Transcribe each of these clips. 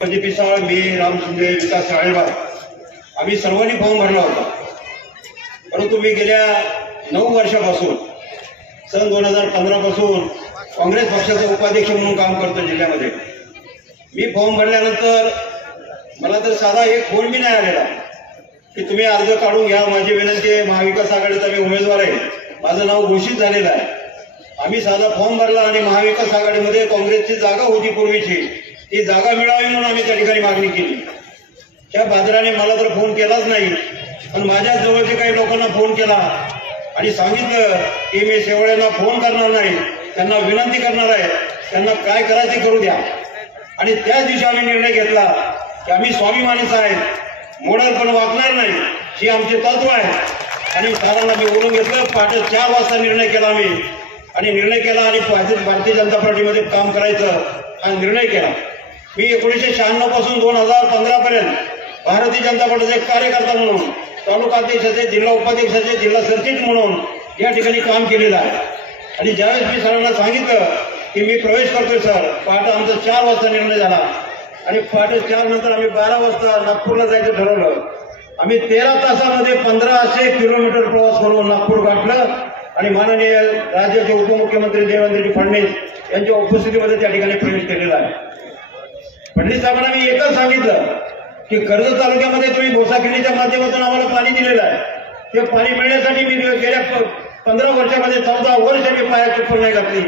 प्रदीप पिसाळ, मी, राम शिंदे, विकास साळेबाग आम्ही सर्वांनी फॉर्म भरला होता. परंतु मी गेल्या 9 वर्षापासून सन 2015 पासून काँग्रेस पक्षाचा उपाध्यक्ष म्हणून काम करतो जिल्ह्यामध्ये. मी फॉर्म भरल्यानंतर मला तर साधा एक फोन बी नाही आलेला की तुम्ही अर्ज काढून घ्या, माझी विनंती आहे, महाविकास आघाडीचा मी उमेदवार आहे, माझं नाव घोषित झालेलं आहे. आम्ही साधा फॉर्म भरला आणि महाविकास आघाडीमध्ये काँग्रेसची जागा होती पूर्वीची, ती जागा मिळावी म्हणून आम्ही त्या ठिकाणी मागणी केली. त्या बाजाराने मला तर फोन केलाच नाही, पण माझ्या जवळच्या काही लोकांना फोन केला आणि सांगितलं की मी शेवळ्यांना फोन करणार नाही, त्यांना विनंती करणार आहे, त्यांना काय करायचे करू द्या. आणि त्याच दिवशी आम्ही निर्णय घेतला की आम्ही स्वाभिमानीच आहे, मोडल पण वागणार नाही, ही आमचे तत्व आहे. आणि सारांना मी बोलून घेतलं. पहाटे 4 वाजता निर्णय केला मी, आणि निर्णय केला आणि भारतीय जनता पार्टीमध्ये काम करायचं हा निर्णय केला. मी 1996 पासून 2015 पर्यंत भारतीय जनता पार्टीचे कार्यकर्ता म्हणून, तालुका अध्यक्षाचे, जिल्हा उपाध्यक्षाचे, जिल्हा सरचिट म्हणून या ठिकाणी काम केलेलं आहे. आणि ज्यावेळेस मी सरांना सांगितलं की मी प्रवेश करतोय सर, पहाटे आमचा 4 वाजता निर्णय झाला आणि पहाटे 4 नंतर आम्ही 12 वाजता नागपूरला जायचं ठरवलं. आम्ही 13 तासामध्ये 1500 किलोमीटर प्रवास करून नागपूर गाठलं आणि माननीय राज्याचे उपमुख्यमंत्री देवेंद्रजी फडणवीस यांच्या उपस्थितीमध्ये त्या ठिकाणी प्रवेश केलेला आहे. फडणवीस साहेबांना मी एकच सांगितलं की कर्जत तालुक्यामध्ये तुम्ही भोसाखिंडीच्या माध्यमातून आम्हाला पाणी दिलेलं आहे, ते पाणी मिळण्यासाठी मी गेल्या 15 वर्षामध्ये 14 वर्ष मी पायात चप्पल नाही घातली.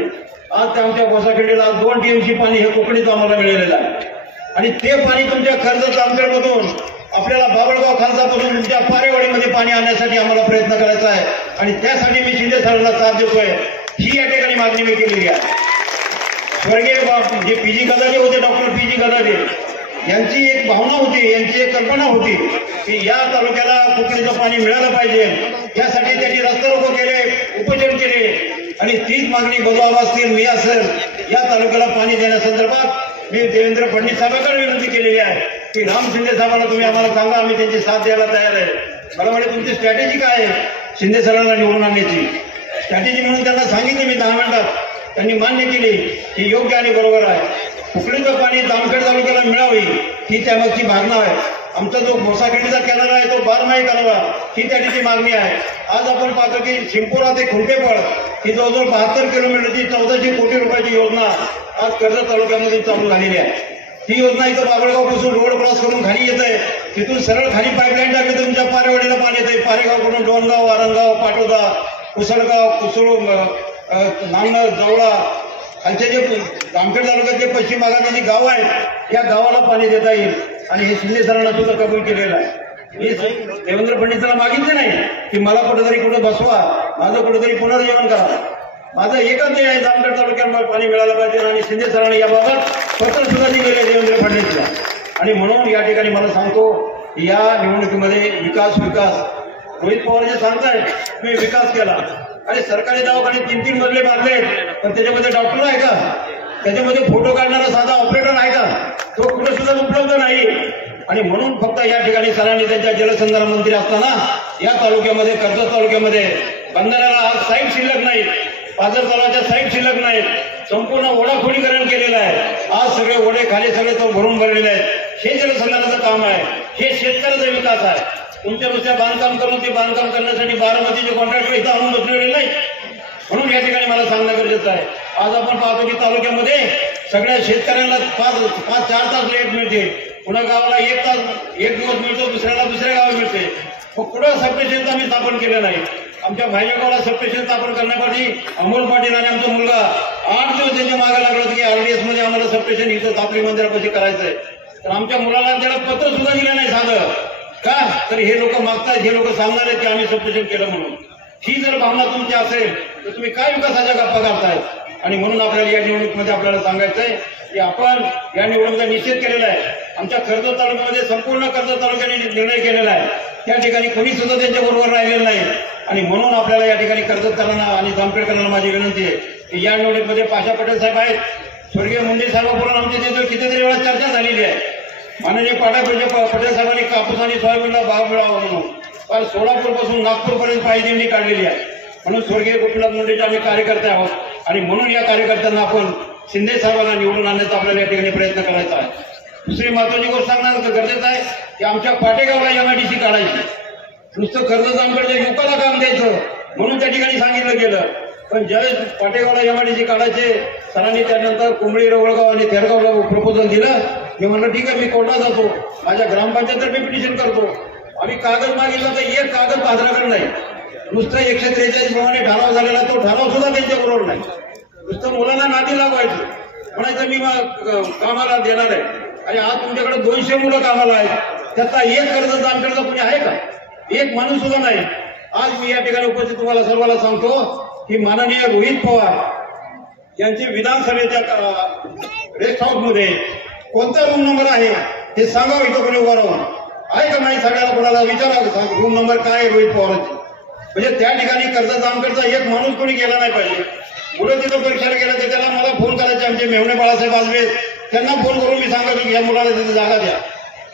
आज आमच्या भोसाखिंडीला 2 TMC पाणी हे कोकणीत आम्हाला मिळालेलं आहे. आणि ते पाणी तुमच्या कर्जत जामखेडमधून आपल्याला बाबळगाव खालसापासून तुमच्या पारेवाडीमध्ये पाणी आणण्यासाठी आम्हाला प्रयत्न करायचा आहे. आणि त्यासाठी मी शिंदे सरांना साथ देतोय. ही या ठिकाणी मागणी मी केलेली आहे. स्वर्गीय जे PG गदादे होते, डॉक्टर PG गदादे यांची एक भावना होती, यांची एक कल्पना होती की या तालुक्याला कुकणीचं पाणी मिळालं पाहिजे, यासाठी त्यांनी रस्ते रोको केले, उपोषण केले. आणि तीच मागणी बदलावा असतील, मी असेल, या तालुक्याला पाणी देण्यासंदर्भात मी देवेंद्र फडणवीस साहेबांकडे विनंती केलेली आहे की राम शिंदे साहेबांना तुम्ही आम्हाला सांगा, आम्ही त्यांची साथ द्यायला तयार आहे. मला म्हणजे तुमची स्ट्रॅटेजी काय आहे शिंदे सरांना निवडून आणण्याची स्ट्रॅटेजी म्हणून त्यांना सांगितलं मी 10 मिनिटात. त्यांनी मान्य केली की योग्य आणि बरोबर आहे. कुकणीचं पाणी जामखेड तालुक्याला मिळावी ही त्यामागची भावना आहे. आमचा जो भोसाखिंडीचा कॅनल आहे तो 12 करावा ही त्याची मागणी आहे. आज आपण पाहतो की शिंपोरा ते खुंटेपळ ही जवळजवळ 72 किलोमीटरची 1400 कोटी रुपयाची योजना आज कर्जत तालुक्यामध्ये चालू झालेली आहे. ही योजना इथं बाबळगावपासून रोड क्रॉस करून खाली येत आहे, तिथून सरळ खाली पाईपलाईन टाकली तर तुमच्या पारेवाडीला पाणी येत आहे. पारेगावकडून डोणगाव, वारणगाव, पाटोदा, कुसळगाव, कुसळ, नांगण, जवळा खालचे जे जामखेड तालुक्यात जे पश्चिम भागात जी गावं आहेत या गावाला पाणी देता येईल. आणि हे शिंदे सरांना सुद्धा कबूल केलेलं आहे. मी देवेंद्र फडणवीसांना मागितले नाही की मला कुठेतरी कुठे बसवा, माझं कुठेतरी पुनर्जीवन करा. माझं एकच ध्येय आहे, जामखेड तालुक्यात पाणी मिळालं पाहिजे. आणि शिंदे सरांनी याबाबत पत्र सुद्धा दिलेले देवेंद्र फडणवीसला. आणि म्हणून या ठिकाणी मला सांगतो या निवडणुकीमध्ये विकास रोहित पवार जे सांगतायत मी विकास केला. अरे सरकारी दवाखाने 3-3 मजले बांधले, पण त्याच्यामध्ये डॉक्टर आहे का? त्याच्यामध्ये फोटो काढणारा साधा ऑपरेटर आहे का? तो कुठे सुद्धा उपलब्ध नाही. आणि म्हणून फक्त या ठिकाणी सरांनी त्यांच्या जलसंधारण मंत्री असताना या तालुक्यामध्ये, कर्जत तालुक्यामध्ये बंधाऱ्याला आज साईट शिल्लक नाही, पाझर तलावाच्या साईट शिल्लक नाही, संपूर्ण ओढाखोडीकरण केलेलं आहे. आज सगळे ओढे खाली सगळे तो भरून भरलेले आहेत. हे जलसंधारणाचं काम आहे, हे शेतकऱ्याचा विकास आहे. तुमच्या नुसत्या बांधकाम करून ते बांधकाम करण्यासाठी बारामतीचे कॉन्ट्रॅक्टर इथं आणून बसलेले नाही. म्हणून या ठिकाणी मला सांगणं गरजेचं आहे. आज आपण पाहतो की तालुक्यामध्ये सगळ्या शेतकऱ्यांना 5-4 तास लेट मिळते, पुन्हा गावाला 1 दिवस मिळतो, दुसऱ्याला दुसऱ्या गावात मिळते. मग कुठं सबस्टेशन आम्ही स्थापन केलं नाही. आमच्या भाजपाला सबस्टेशन स्थापन करण्यासाठी अमोल पाटील आणि आमचा मुलगा 8 दिवस त्यांच्या मागे लागला होतं की RDS मध्ये आम्हाला सबस्टेशन इथं तापरी मंदिरापाशी करायचंय. तर आमच्या मुलाला त्याला पत्र सुद्धा दिलं नाही साधं. का तर हे लोक मागतायत, हे लोक सांगणार आहेत की आम्ही सबस्टेशन केलं म्हणून. ही जर भावना तुमची असेल तर तुम्ही काय विकासाच्या गप्पा करताय? आणि म्हणून आपल्याला या निवडणुकीमध्ये आपल्याला सांगायचंय की आपण या निवडणुकीचा निषेध केलेला आहे. आमच्या कर्जत तालुक्यामध्ये संपूर्ण कर्जत तालुक्याने निर्णय केलेला आहे. त्या ठिकाणी कोणी सुद्धा त्यांच्या बरोबर राहिलेलं नाही. आणि म्हणून आपल्याला या ठिकाणी कर्जतकरांना आणि जामखेडकरांना माझी विनंती आहे की या निवडणुकीमध्ये पाशा पटेल साहेब आहेत, स्वर्गीय मुंडे साहेबांबरोबर आमच्या तिथे कितीतरी वेळा चर्चा झालेली आहे. माननीय पटेल साहेबांनी कापूस आणि सोयाबीनला भाव मिळावा म्हणून काल सोलापूरपासून नागपूरपर्यंत पायदिंडी काढलेली आहे. म्हणून स्वर्गीय गोपीनाथ मुंडेचे आम्ही कार्यकर्ते आहोत. आणि म्हणून या कार्यकर्त्यांना आपण शिंदे साहेबांना निवडून आणण्याचा आपल्याला या ठिकाणी प्रयत्न करायचा आहे. दुसरी महत्वाची गोष्ट सांगणार गरजेचं आहे की आमच्या पाटेगावला MIDC काढायची. नुसतं कर्जतजामखेडच्या युवकाला काम द्यायचं म्हणून त्या ठिकाणी सांगितलं गेलं. पण ज्यावेळेस पाटेगावला MIDC काढायचे सरांनी त्यानंतर कुंबळी रवळगाव आणि तेरगावला प्रपोजल दिलं. मी म्हणलं ठीक आहे, मी कोर्टात जातो, माझ्या ग्रामपंचायततर्फे पिटिशन करतो. आम्ही कागद मागितला तर एक कागद पात्राकडे नाही. नुसतं 143 प्रमाणे ठराव झालेला तो ठराव सुद्धा त्यांच्याबरोबर नाही. नुसतं मुलांना नादी लागवायचं, म्हणायचं मी कामाला देणार आहे. आणि आज तुमच्याकडे 200 मुलं कामाला आहेत, त्याचा एक कर्जतजामखेडचा कुणी आहे का? एक माणूस सुद्धा नाही. आज मी या ठिकाणी उपस्थित तुम्हाला सर्वांना सांगतो की माननीय रोहित पवार यांचे विधानसभेच्या रेस्ट हाऊसमध्ये कोणता रूम नंबर आहे हे सांगावं. इथं कोणी उभं राहून आहे का नाही सगळ्याला कोणाला विचारा रूम नंबर काय आहे रोहित पवारांची. म्हणजे त्या ठिकाणी कर्जतजामखेडचा एक माणूस कोणी गेला नाही पाहिजे. मुलं तिथं परीक्षेला गेलं तर त्याला मला फोन करायचे आमचे मेहुणे बाळासाहेब आजबे, त्यांना फोन करून मी सांगायचो की या मुलाला तिथे जागा द्या.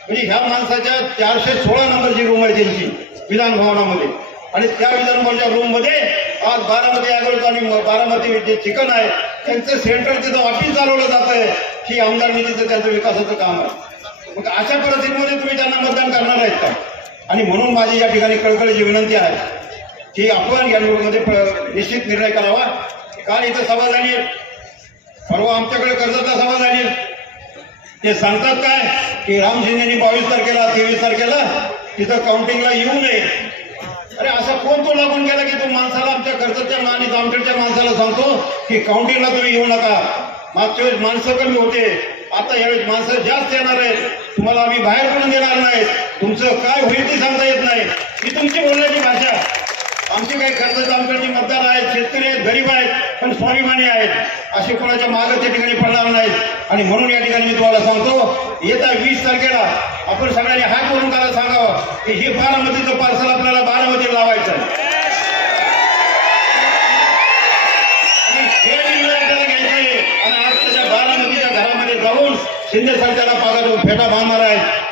म्हणजे ह्या माणसाच्या 416 नंबरची रूम आहे त्यांची विधान भवनामध्ये. आणि त्या विधान भवनाच्या रूम मध्ये आज बारामती ॲग्रोच आणि बारामती जे चिकन आहे त्यांचं सेंटर तिथं ऑफिस चालवलं जात आहे की आमदार निधीचं त्यांचं विकासाचं काम आहे. मग अशा परिस्थितीमध्ये तुम्ही त्यांना मतदान करणार आहेत का? आणि म्हणून माझी या ठिकाणी कळकळीची विनंती आहे की आपण या निवडणुकीमध्ये निश्चित निर्णय करावा. काल इथं सभा झाली, परवा आमच्याकडे कर्जतला सभा झाली. ते सांगतात काय की राम शिंदेनी 22 तारखेला 23 तारखेला तिथं काउंटिंगला येऊ नये. अरे असा कोण तो लागून गेला की तो माणसाला आमच्या कर्जतच्या आणि जामखेडच्या माणसाला सांगतो की काउंटिंगला तुम्ही येऊ नका. मागच्या वेळेस माणसं कमी होते, आता यावेळेस माणसं जास्त येणार आहेत, तुम्हाला आम्ही बाहेर पडून देणार नाही, तुमचं काय होईल ते सांगता येत नाही. ही तुमची बोलण्याची भाषा. आमचे काही कर्जतजामखेडचे मतदार आहेत, शेतकरी आहेत, गरीब आहेत, पण स्वाभिमानी आहेत, असे कोणाच्या मागं त्या ठिकाणी पडणार नाहीत. आणि म्हणून या ठिकाणी मी तुम्हाला सांगतो येत्या 20 तारखेला आपण सगळ्यांनी हात वरून करायला सांगावं की हे बारामतीचं पार्सल आपल्याला बारामतीला लावायचं आणि आज त्याच्या बारामतीच्या घरामध्ये जाऊन शिंदे सरकारला पागाचा फेटा बांधणार आहे.